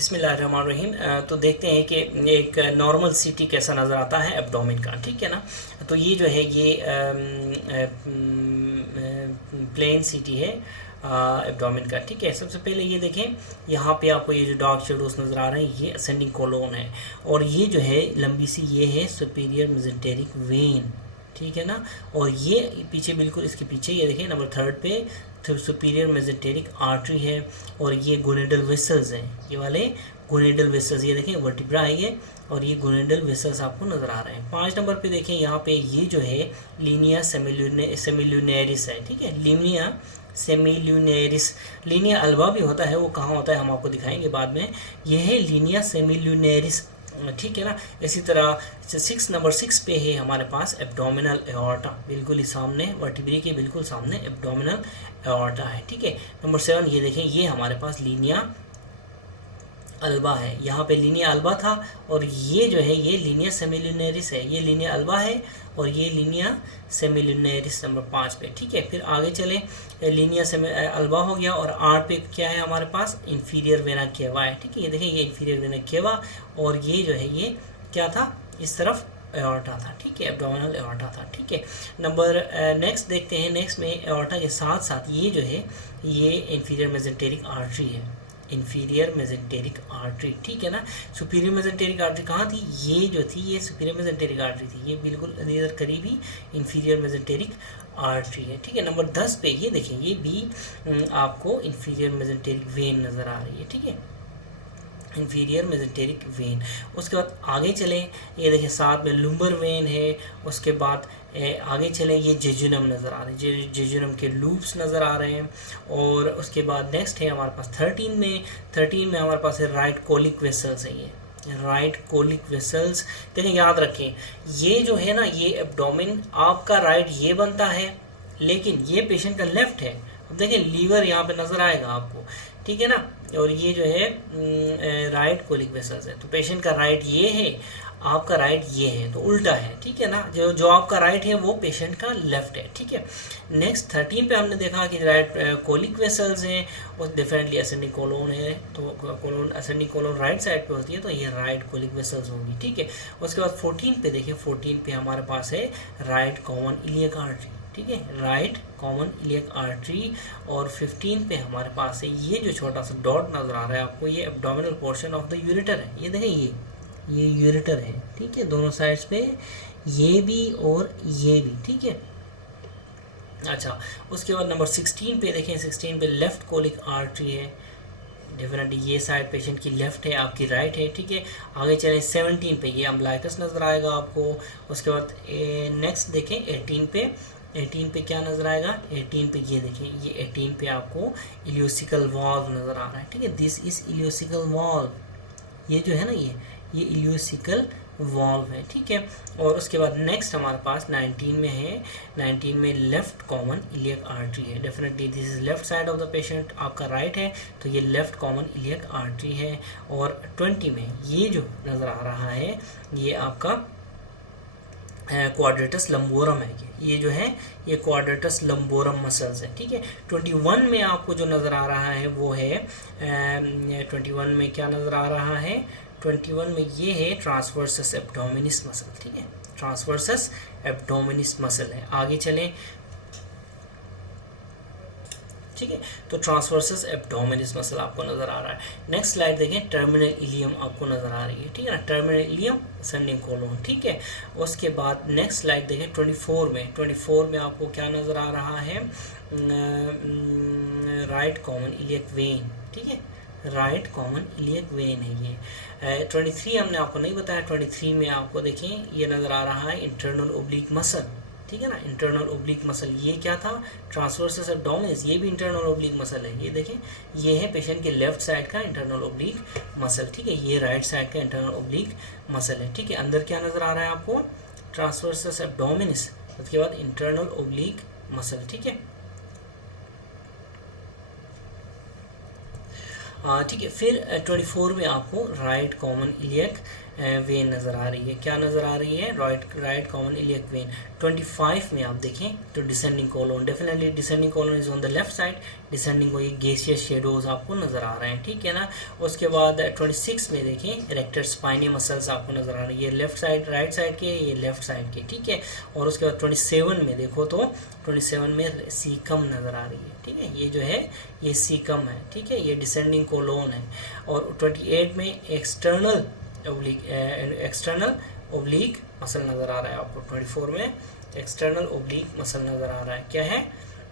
बिस्मिल्लाहिर्रहमानिर्रहीम। तो देखते हैं कि एक नॉर्मल सीटी कैसा नज़र आता है एब्डोमेन का, ठीक है ना। तो ये जो है ये प्लेन सीटी है एब्डोमेन का, ठीक है। सबसे पहले ये देखें, यहाँ पे आपको ये जो डार्क शेडोज नज़र आ रहे हैं ये असेंडिंग कोलोन है, और ये जो है लंबी सी ये है सुपीरियर मेसेंटेरिक वेन, ठीक है ना। और ये पीछे बिल्कुल इसके पीछे ये देखें नंबर 3 पे सुपीरियर मेसेंटेरिक आर्टरी है, और ये गोनेडल वेसल्स हैं, ये वाले गोनेडल वेसल्स, ये देखें वर्टिब्रा है ये, और ये गोनेडल वेसल्स आपको नज़र आ रहे हैं। 5 नंबर पे देखें यहाँ पे ये जो है लीनिया सेमिल्यूनेरिस है, ठीक है। लीनिया सेमिल्यूनेरिस, लीनिया अल्बा भी होता है, वो कहाँ होता है हम आपको दिखाएंगे बाद में। ये है लीनिया सेमिल्यूनेरिस, ठीक है ना। इसी तरह 6 पे है हमारे पास एब्डोमिनल एओर्टा, बिल्कुल ही सामने वर्टिब्रे के बिल्कुल सामने एब्डोमिनल एओर्टा है, ठीक है। नंबर 7 ये देखें, ये हमारे पास लीनिया अल्बा है, यहाँ पे लीनिया अल्बा था, और ये जो है ये लीनिया सेमिल्यूनेरिस है, ये लीनिया अल्बा है और ये लीनिया सेमिल्यूनेरिस नंबर 5 पे, ठीक है। फिर आगे चले, लीनिया अल्बा हो गया, और 8 पे क्या है हमारे पास इंफीरियर वेना केवा है, ठीक है। ये देखिए ये इंफीरियर वेना केवा, और ये जो है ये क्या था, इस तरफ एओर्टा था, ठीक है, एब्डोमिनल एओर्टा था, ठीक है। नंबर नेक्स्ट देखते हैं, नेक्स्ट में एओर्टा के साथ साथ ये जो है ये इंफीरियर मेसेंटेरिक आर्टरी है, इंफीरियर मेसेंटेरिक आर्टरी, ठीक है ना। सुपीरियर मेसेंटेरिक आर्टरी कहाँ थी, ये जो थी ये सुपीरियर मेसेंटेरिक आर्टरी थी, ये बिल्कुल इधर करीबी इंफीरियर मेसेंटेरिक आर्टरी है, ठीक है। नंबर 10 पे ये देखें, ये भी आपको इंफीरियर मेसेंटेरिक वेन नज़र आ रही है, ठीक है, इंफीरियर मेसेंटेरिक वेन। उसके बाद आगे चलें, ये देखिए साथ में लुम्बर वेन है, उसके बाद आगे चलें, ये जेजुनम नज़र आ रहे हैं, जेजुनम के लूप्स नज़र आ रहे हैं। और उसके बाद नेक्स्ट है हमारे पास 13 में हमारे पास है राइट कोलिक वेसल्स है, ये राइट कोलिक वेसल्स। देखिए याद रखें, ये जो है ना ये एब्डोमेन आपका राइट ये बनता है, लेकिन ये पेशेंट का लेफ्ट है। अब देखिए लीवर यहाँ पे नज़र आएगा आपको, ठीक है ना, और ये जो है राइट कोलिक वेसल्स है। तो पेशेंट का राइट ये है, आपका राइट ये है, तो उल्टा है, ठीक है ना। जो आपका राइट है वो पेशेंट का लेफ्ट है, ठीक है। नेक्स्ट 13 पे हमने देखा कि राइट कोलिक वेसल्स हैं, और डिफरेंटली असेंडिंग कोलोन है, तो colon ascending colon right side पे होती है, तो ये राइट कोलिक वेसल्स होगी, ठीक है। उसके बाद 14 पे देखिए, 14 पे हमारे पास है राइट कॉमन इलियक आर्टरी, ठीक है, राइट कॉमन इलियक आर्टरी। और 15 पे हमारे पास है ये जो छोटा सा डॉट नजर आ रहा है आपको, ये abdominal portion of the ureter है, ये देखिए ये यूरेटर है, ठीक है, दोनों साइड्स पे, ये भी और ये भी, ठीक है। अच्छा, उसके बाद नंबर 16 पे देखें, 16 पे लेफ्ट कोलिक आर्टरी है, डेफिनेटली ये साइड पेशेंट की लेफ्ट है, आपकी राइट है, ठीक है। आगे चलें 17 पे ये अम्बलाइकस नजर आएगा आपको। उसके बाद नेक्स्ट देखें 18 पे क्या नजर आएगा, 18 पे ये देखें, ये 18 पे आपको इलियोसिकल वॉल्व नजर आ रहा है, ठीक है, दिस इज इलियोसिकल वॉल्व, ये जो है ना ये इलियोसिकल वॉल्व है, ठीक है। और उसके बाद नेक्स्ट हमारे पास 19 में है, 19 में लेफ्ट कॉमन इलियक आर्टरी है, definitely this is left side of the patient, आपका राइट है, तो ये लेफ्ट कॉमन इलियक आर्टरी है। और 20 में ये जो नज़र आ रहा है ये आपका क्वाड्रेटस लंबोरम है, ये जो है ये क्वाड्रेटस लंबोरम मसल्स है, ठीक है। 21 में आपको जो नज़र आ रहा है वो है 21 में क्या नज़र आ रहा है, 21 में ये है ट्रांसवर्सस एब्डोमिनिस मसल, ठीक है, ट्रांसवर्सस एब्डोमिनिस मसल है। आगे चलें, ठीक है, तो ट्रांसवर्सस एब्डोमिनिस मसल आपको नजर आ रहा है। नेक्स्ट स्लाइड देखें, टर्मिनल इलियम आपको नजर आ रही है, ठीक है ना, टर्मिनल इलियम असेंडिंग कोलोन, ठीक है। उसके बाद नेक्स्ट स्लाइड देखें 24 में आपको क्या नजर आ रहा है, राइट कॉमन इलियक वेन, ठीक है, राइट कॉमन इलियक वेन है ये। 23 हमने आपको नहीं बताया, 23 में आपको देखें ये नजर आ रहा है इंटरनल ओब्लिक मसल, ठीक है ना, इंटरनल ओब्लिक मसल, ये क्या था, ट्रांसवर्सस एब्डोमिनिस, ये भी इंटरनल ओब्लिक मसल है, ये देखें ये है पेशेंट के लेफ्ट साइड का इंटरनल ओब्लिक मसल, ठीक है, ये राइट साइड का इंटरनल ओब्लिक मसल है, ठीक है। अंदर क्या नजर आ रहा है आपको, ट्रांसवर्सस एब्डोमिनिस, उसके बाद इंटरनल ओब्लिक मसल, ठीक है। ठीक है। फिर 24 में आपको राइट कॉमन इलियक वेन नज़र आ रही है। क्या नज़र आ रही है? Right common iliac when. 25 में आप देखें तो descending colon, definitely descending colon is on the left side, descending को ये गैसियस शेडोज आपको नज़र आ रहे हैं, ठीक है ना। उसके बाद 26 में देखें रेक्टर स्पाइनी मसल्स आपको नज़र आ रही है, ये लेफ्ट साइड राइट साइड के, ये लेफ्ट साइड के, ठीक है। और उसके बाद 27 में देखो तो 27 में सीकम नज़र आ रही है, ठीक है। ये जो है ये सीकम है, ठीक है, ये डिसेंडिंग कोलोन है। और 28 में एक्सटर्नल ओब्लिक मसल नज़र आ रहा है आपको। 24 में एक्सटर्नल ओब्लिक मसल नज़र आ रहा है। क्या है?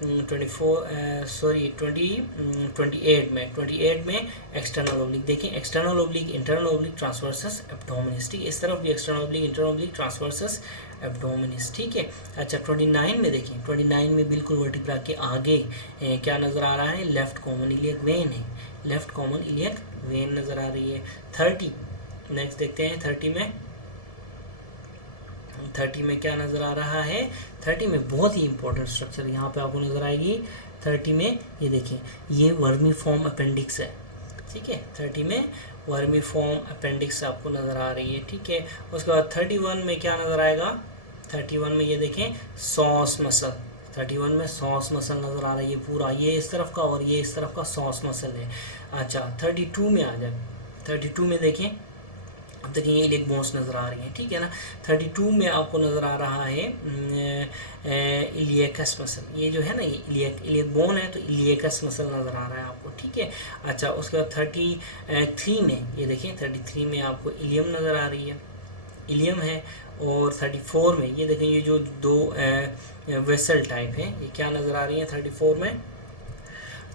28 में एक्सटर्नल ओब्लिक। देखें external oblique, internal oblique, transversus abdominis, ठीक है। इस तरफ भी external oblique, internal oblique, transversus abdominis, ठीक है। अच्छा 29 में देखें, 29 में बिल्कुल वर्टिब्रा के आगे क्या नज़र आ रहा है? लेफ्ट कॉमन इलियक वेन है, लेफ्ट कॉमन इलियक वेन नज़र आ रही है। 30 नेक्स्ट देखते हैं। 30 में क्या नज़र आ रहा है? 30 में बहुत ही इंपॉर्टेंट स्ट्रक्चर यहाँ पे आपको नज़र आएगी। 30 में ये देखें, ये वर्मीफॉर्म अपेंडिक्स है, ठीक है। 30 में वर्मीफॉर्म अपेंडिक्स आपको नज़र आ रही है, ठीक है। उसके बाद 31 में क्या नज़र आएगा? 31 में ये देखें सॉस मसल, 31 में सॉस मसल नज़र आ रही है पूरा, ये इस तरफ का और ये इस तरफ का सॉस मसल है। अच्छा 32 में आ जाए, 32 में देखें, अब देखिए ये इलियक बोन्स नज़र आ रही है, ठीक है ना। 32 में आपको नज़र आ रहा है इलियकस मसल, ये जो है ना ये इलियक बोन है, तो इलियकस मसल नज़र आ रहा है आपको, ठीक है। अच्छा उसके बाद 33 में ये देखें, 33 में आपको इलियम नज़र आ रही है, इलियम है। और 34 में ये देखें, ये जो दो वेसल टाइप है, ये क्या नज़र आ रही है 34 में?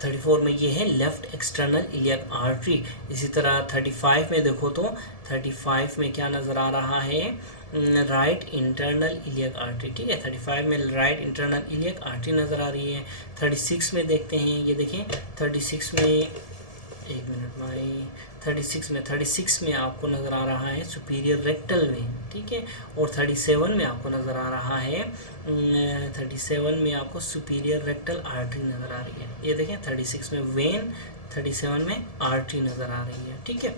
34 में ये है लेफ्ट एक्सटर्नल इलियक आर्टरी। इसी तरह 35 में देखो तो 35 में क्या नज़र आ रहा है? राइट इंटरनल इलियक आर्टरी, ठीक है। 35 में राइट इंटरनल इलियक आर्टरी नज़र आ रही है। 36 में देखते हैं, ये देखें 36 में, एक मिनट भाई, 36 में आपको नज़र आ रहा है सुपीरियर रेक्टल वेन, ठीक है। और 37 में आपको नज़र आ रहा है 37 में आपको सुपीरियर रेक्टल आर्टरी नज़र आ रही है। ये देखें 36 में वेन, 37 में आर्टरी नज़र आ रही है, ठीक है।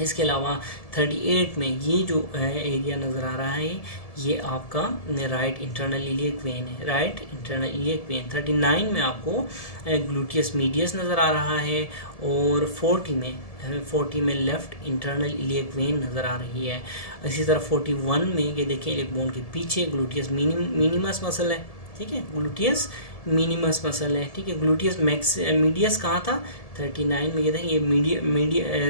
इसके अलावा 38 में ये जो एरिया नज़र आ रहा है, ये आपका राइट इंटरनल इलियक वेन है, राइट इंटरनल इलियक वेन। 39 में आपको ग्लूटियस मीडियस नज़र आ रहा है। और 40 में लेफ्ट इंटरनल इलियक वेन नज़र आ रही है। इसी तरह 41 में ये देखिए इलियक बोन के पीछे ग्लूटियस मिनिमस मसल है, ठीक है, ग्लूटियस मिनिमस मसल है, ठीक है। ग्लूटियस मीडियस कहाँ था? 39 में ये देखिए, ये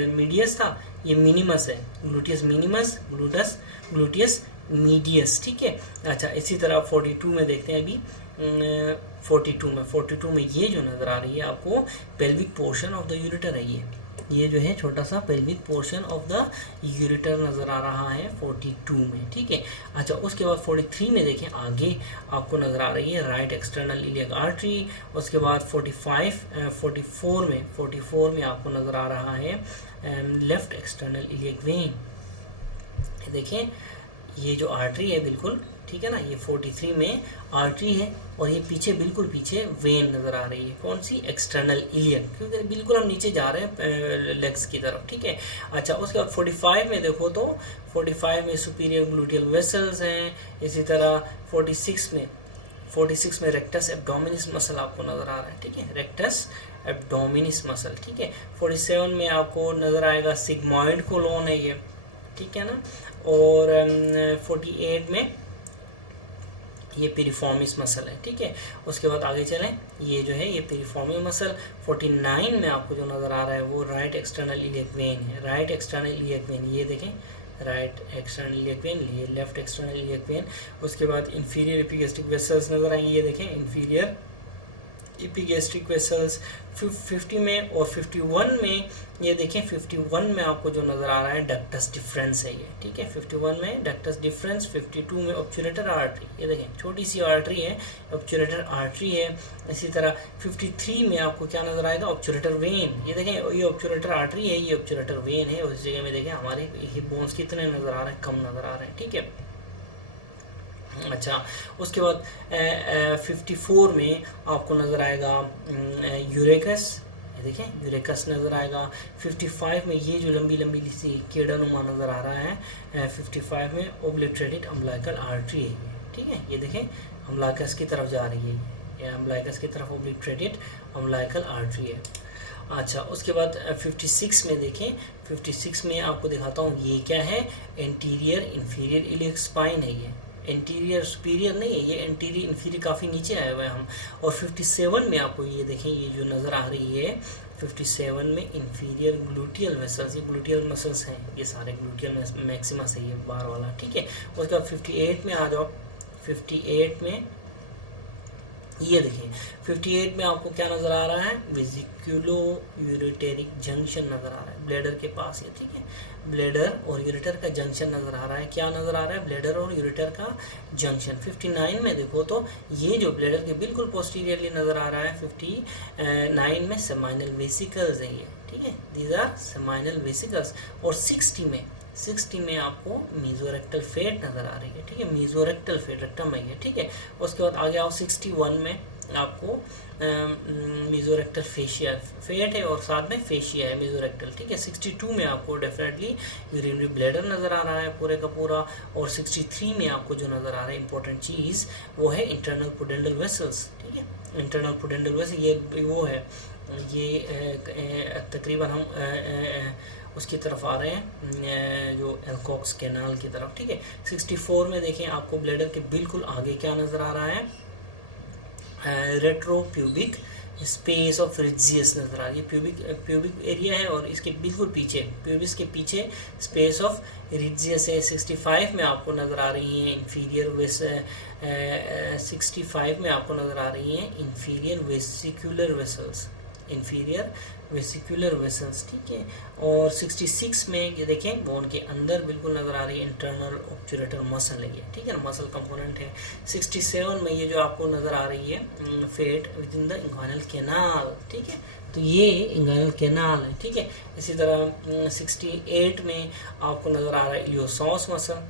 मीडियस था, ये मिनिमस है, ग्लूटियस मिनिमस, ग्लूटियस मीडियस, ठीक है। अच्छा इसी तरह 42 में देखते हैं अभी, 42 में ये जो नज़र आ रही है आपको pelvic portion of the ureter है, ये जो है छोटा सा pelvic portion of the ureter नज़र आ रहा है 42 में, ठीक है। अच्छा उसके बाद 43 में देखें, आगे आपको नज़र आ रही है राइट एक्सटर्नल इलियक आर्टरी। उसके बाद 44 में आपको नज़र आ रहा है लेफ्ट एक्सटर्नल इलियक वेन। देखें ये जो आर्टरी है बिल्कुल, ठीक है ना, ये 43 में आर्टरी है और ये पीछे बिल्कुल पीछे वेन नज़र आ रही है, कौन सी? एक्सटर्नल इलियक, क्योंकि बिल्कुल हम नीचे जा रहे हैं लेग्स की तरफ, ठीक है। अच्छा उसके बाद 45 में देखो तो 45 में सुपीरियर ग्लूटियल वेसल्स हैं। इसी तरह 46 में रेक्टस एब्डोमिनिस मसल आपको नज़र आ रहा है, ठीक है, रेक्टस एब्डोमिनिस मसल, ठीक है। 47 में आपको नज़र आएगा सिग्मॉइड कोलोन है ये, ठीक है ना। और 48 में ये पिरिफॉर्मिस मसल है, ठीक है। उसके बाद आगे चलें, ये जो है ये पिरिफॉर्मिस मसल। 49 में आपको जो नज़र आ रहा है वो राइट एक्सटर्नल इलियक वेन है, राइट एक्सटर्नल इलियक वेन, ये देखें राइट एक्सटर्नल इलियक वेन, ये लेफ्ट एक्सटर्नल इलियक वेन। उसके बाद इंफीरियर एपिगैस्ट्रिक वेसल्स नज़र आएंगे, ये देखें इंफीरियर एपिगैस्ट्रिक वेसल्स 50 में। और 51 में ये देखें, 51 में आपको जो नज़र आ रहा है डक्टस डिफरेंस है ये, ठीक है, 51 में डक्टस डिफरेंस। 52 में ऑब्चुरेटर आर्टरी, ये देखें छोटी सी आर्टरी है, ऑब्चुरेटर आर्टरी है। इसी तरह 53 में आपको क्या नज़र आएगा? ऑब्चुरेटर वेन, ये देखें ये ऑब्चुरेटर आर्टरी है, ये ऑब्चुरेटर वेन है। उस जगह में देखें हमारे हिप बोन्स कितने नज़र आ रहे हैं? कम नज़र आ रहे हैं, ठीक है। अच्छा उसके बाद 54 में आपको नज़र आएगा यूरेकस, ये देखें यूरेकस नज़र आएगा। 55 में ये जो लंबी लंबी सी कीड़ानुमा नज़र आ रहा है 55 में ओब्लिटरेटेड अम्बिलिकल आर्टरी है, ठीक है। ये देखें अम्बिलिकस की तरफ जा रही है, ये अम्बिलिकस की तरफ ओब्लिटरेटेड अम्बिलिकल आर्टरी है। अच्छा, उसके बाद 56 में देखें, 56 में आपको दिखाता हूँ ये क्या है, एंटीरियर इंफीरियर इलियक स्पाइन है। ये एंटीरियर सुपीरियर नहीं है, ये एंटीरियर इंफीरियर काफ़ी नीचे आए हुए हैं हम। और 57 में आपको ये देखें, ये जो नज़र आ रही है 57 में इंफीरियर ग्लूटियल वेसल्स, ये ग्लूटियल मसल्स हैं, ये सारे ग्लूटियल मैक्सिमस है ये बार वाला, ठीक है। उसके बाद 58 में आ जाओ। 58 में ये देखें 58 में आपको क्या नज़र आ रहा है, वेसिकुलो यूरेटेरिक जंक्शन नज़र आ रहा है ब्लेडर के पास, ये ठीक है। ब्लेडर और यूरेटर का जंक्शन नज़र आ रहा है, क्या नज़र आ रहा है, ब्लेडर और यूरेटर का जंक्शन। 59 में देखो तो ये जो ब्लेडर के बिल्कुल पोस्टीरियरली नज़र आ रहा है 59 में सेमाइनल वेसिकल्स है ये, ठीक है, दीज आर सेमाइनल वेसिकल्स। और 60 में आपको मीजोरेक्टल फेट नज़र आ रही है, ठीक है, मीजोरेक्टल फेट रेक्टम है ये, ठीक है। उसके बाद आगे आओ 61 में आपको मीजोरेक्टल फेशिया फेट है और साथ में फेशिया है मीजोरेक्टल, ठीक है। 62 में आपको डेफिनेटली यूरिनरी ब्लैडर नज़र आ रहा है पूरे का पूरा। और 63 में आपको जो नज़र आ रहा है इंपॉर्टेंट चीज़ वो है इंटरनल पुडेंडल वेसल्स, ठीक है। इंटरनल पुडेंडल वेसल ये वो है, ये तकरीबन हम उसकी तरफ आ रहे हैं जो एल्कॉक्स कैनाल की तरफ, ठीक है। 64 में देखें आपको ब्लैडर के बिल्कुल आगे क्या नज़र आ रहा है, रेट्रोप्यूबिक स्पेस ऑफ रिजियस नज़र आ रही है। प्यूबिक एरिया है और इसके बिल्कुल पीछे प्यूबिस के पीछे स्पेस ऑफ रिजियस है। 65 में आपको नज़र आ रही है इंफीरियर 65 में आपको नज़र आ रही है inferior vesicular vessels, inferior vesicular vessels, ठीक है। और 66 में ये देखें बोन के अंदर बिल्कुल नज़र आ रही है इंटरनल ऑब्चुरेटर मसल है ये, ठीक है ना, मसल कंपोनेंट है। 67 में ये जो आपको नज़र आ रही है fat within the inguinal canal, ठीक है, तो ये इंगाइनल कैनाल है, ठीक है। इसी तरह 68 में आपको नज़र आ रहा है इलियोसॉस मसल,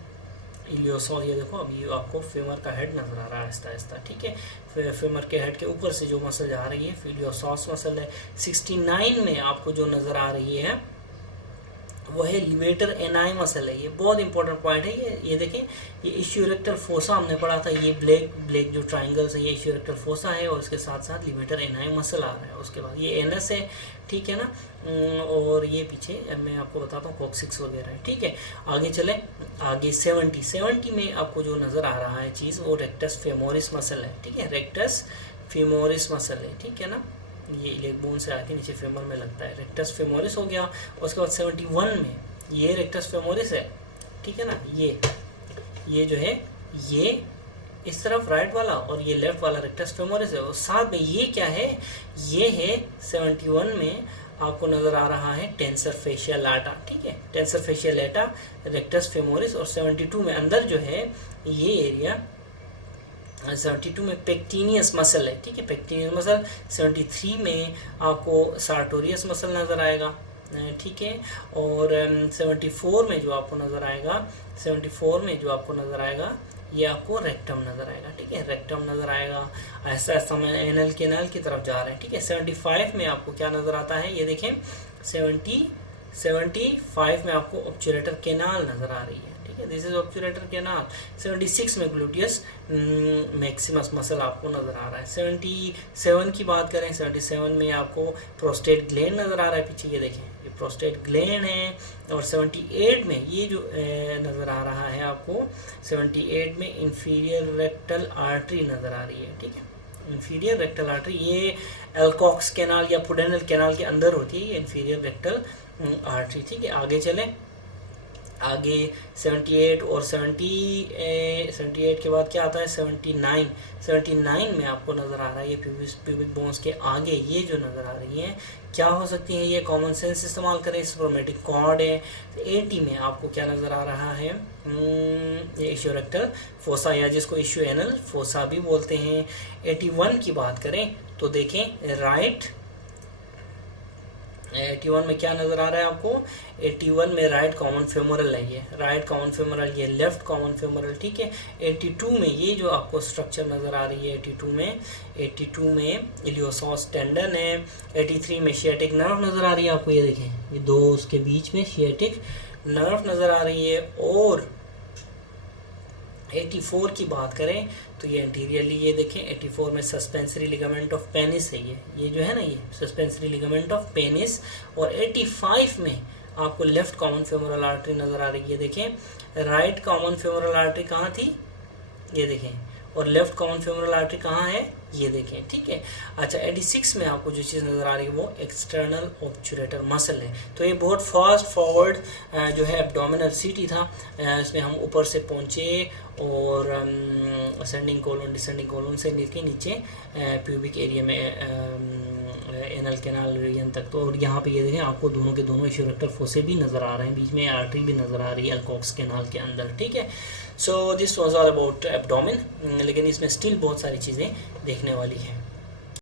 इलियोसॉस, ये देखो अभी आपको फेमर का हेड नज़र आ रहा है आहिस्ता आहिस्ता, ठीक है। फेमर के हेड के ऊपर से जो मसल जा रही है इलियोसॉस मसल है। 69 में आपको जो नज़र आ रही है वो है लिवेटर एनाई मसल है, ये बहुत इंपॉर्टेंट पॉइंट है। ये देखें, ये इश्यूरेक्टल फोसा हमने पढ़ा था, ये ब्लैक जो ट्राइंगल्स है ये इश्यूरेक्टल फोसा है और इसके साथ साथ लिवेटर एनाई मसल आ रहा है। उसके बाद ये एनएस है, ठीक है ना, और ये पीछे मैं आपको बताता हूँ कॉक्सिक्स वगैरह है, ठीक है। आगे चले, आगे 70 में आपको जो नज़र आ रहा है चीज़ वो रेक्टस फेमोरिस मसल है, ठीक है, रेक्टस फेमोरिस मसल है, ठीक है ना, ये इलेक बोन से आके नीचे फेमर में लगता है, रेक्टस फेमोरिस हो गया। उसके बाद 71 में ये रेक्टस फेमोरिस है, ठीक है ना, ये जो है ये इस तरफ राइट वाला और ये लेफ्ट वाला रेक्टस फेमोरिस है। और साथ में ये क्या है, ये है 71 में आपको नज़र आ रहा है टेंसर फेशिया लाटा, ठीक है, टेंसर फेशिया लाटा रेक्टस फेमोरिस। और 72 में अंदर जो है ये एरिया 72 में पेक्टिनियस मसल है, ठीक है, पेक्टिनियस मसल। 73 में आपको सार्टोरियस मसल नज़र आएगा, ठीक है। और 74 में जो आपको नज़र आएगा, 74 में जो आपको नज़र आएगा ये आपको रेक्टम नज़र आएगा, ठीक है, रेक्टम नज़र आएगा। ऐसा ऐसा मैं एनल कैनाल की तरफ जा रहे हैं, ठीक है। 75 में आपको क्या नज़र आता है, ये देखें 75 में आपको ऑब्चुरेटर कैनाल नज़र आ रही है, ठीक है, दिस इज ऑब्चुरेटर कैनाल। 76 में ग्लूटियस मैक्सिमस मसल आपको नज़र आ रहा है। 77 की बात करें, 77 में आपको प्रोस्टेट ग्लैंड नज़र आ रहा है पीछे, ये देखें ये प्रोस्टेट ग्लैंड है। और 78 में ये जो नज़र आ रहा है आपको 78 में इंफीरियर रेक्टल आर्टरी नज़र आ रही है, ठीक है, इंफीरियर रेक्टल आर्टरी, ये एल्कॉक्स कैनाल या पुडेनल कैनाल के अंदर होती है ये इंफीरियर रेक्टल आर्टरी, ठीक है। आगे चलें, आगे 78 और 78 के बाद क्या आता है 79 में आपको नज़र आ रहा है ये प्यूबिक बोन्स के आगे ये जो नज़र आ रही है क्या हो सकती है, ये कॉमन सेंस इस्तेमाल करें, स्पर्मेटिक कॉर्ड है। 80 में आपको क्या नज़र आ रहा है, ये इश्यूरेक्टल फोसा या जिसको इश्यू एनल फोसा भी बोलते हैं। 81 की बात करें तो देखें 81 में क्या नज़र आ रहा है आपको? 81 में राइट कॉमन फेमोरल है, ये राइट कॉमन फेमोरल, ये लेफ्ट कॉमन फेमोरल, ठीक है। 82 में ये जो आपको स्ट्रक्चर नज़र आ रही है 82 में इलियोसॉस टेंडन है। 83 में शियाटिक नर्व नज़र आ रही है आपको, ये देखें, ये दो उसके बीच में शियाटिक नर्व नज़र आ रही है। और 84 की बात करें तो ये एंटीरियरली, ये देखें 84 में सस्पेंसरी लिगामेंट ऑफ पेनिस है, ये जो है ना, ये सस्पेंसरी लिगामेंट ऑफ पेनिस। और 85 में आपको लेफ्ट कॉमन फेमोरल आर्टरी नज़र आ रही है, देखें राइट कॉमन फेमोरल आर्टरी कहाँ थी, ये देखें, और लेफ्ट कॉमन फेमोरल आर्टरी कहाँ है, ये देखें, ठीक है। अच्छा 86 में आपको जो चीज़ नज़र आ रही है वो एक्सटर्नल ऑब्चुरेटर मसल है। तो ये बहुत फास्ट फॉरवर्ड जो है एब्डोमिनल सीटी था, इसमें हम ऊपर से पहुँचे और असेंडिंग कोलन डिसेंडिंग कोलन से लेके नीचे प्यूबिक एरिया में एनल कैनाल रीजन तक। तो और यहाँ पे ये देखें आपको दोनों के दोनों इशोरेक्टर फोसे भी नज़र आ रहे हैं, बीच में आर्टरी भी नज़र आ रही है अल्कोक्स कैनाल के अंदर, ठीक है। So this was all about abdomen, लेकिन इसमें स्टिल बहुत सारी चीज़ें देखने वाली हैं।